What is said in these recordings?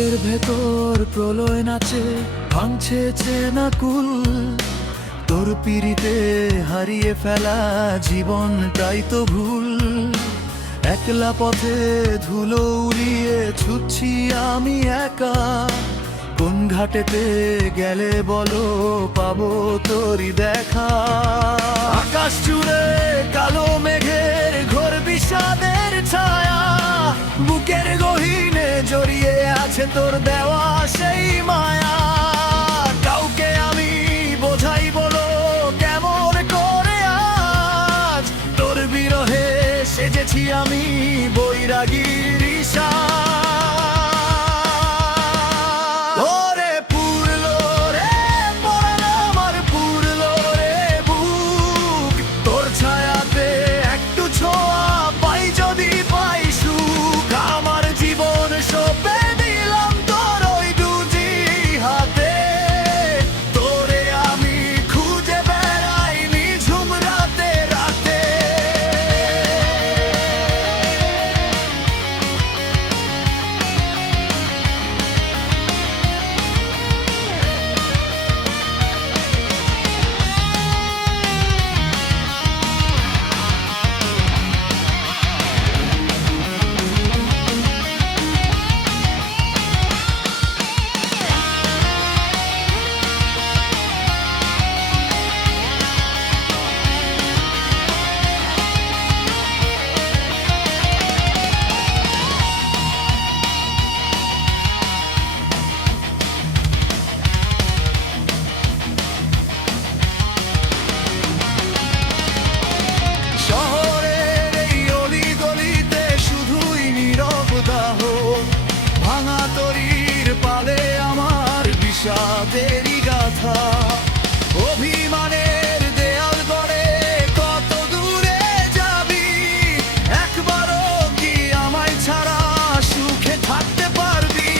বুকের ভেতর প্রলয় নাচে, ভাঙছে চেনা কুল। তোর পিড়িতে হারিয়ে ফেলা জীবনটাই তো ভুল। একলা পথে ধুলো উড়িয়ে ছুটছি আমি একা। কোন ঘাটেতে গেলে বলো পাবো তোরই দেখা? আকাশ জুড়ে কালো মেঘের ঘোর বিষাদের ছায়া, বুকের গহীনে জড়িয়ে আছে তোর দেওয়া সেই মায়া। কাউকে আমি বোঝাই বলো কেমন করে আজ, তোর বিরহে সেজেছি আমি বৈরাগীর ঈশা। ওরে পুরলো রে পরাণ আমার, পুরলো রে বুক, তোর ছায়াতে একটু ছোঁয়া পাই যদি পাই সুখ। আমার জীবন সঁপে দিলাম তোর ওই দুটি হাতে, তোরে আমি খুঁজে বেড়াই নিঝুম রাতে রাতে। শহরের এই অলিগলিতে শুধুই নীরব দাহ, ভাঙা তরির পালে আমার বিষাদেরই গাথা। অভিমানের দেয়াল গড়ে কত দূরে যাবি, একবারও কি আমায় ছাড়া সুখে থাকতে পারবি?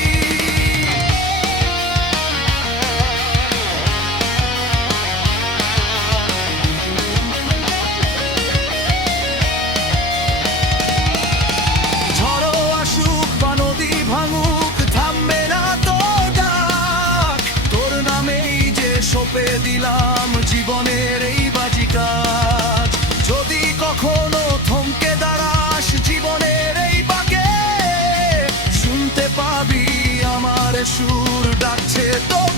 ঝড়ো আসুক বা নদী ভাঙুক, থামবে না তোর ডাক। তোর নামেই যে সঁপে দিলাম জীবনের এই বাজি কাজ। যদি কখনো থমকে দাঁড়াস জীবনের এই বাঁকে, শুনতে পাবি আমার সুর ডাকছে তোর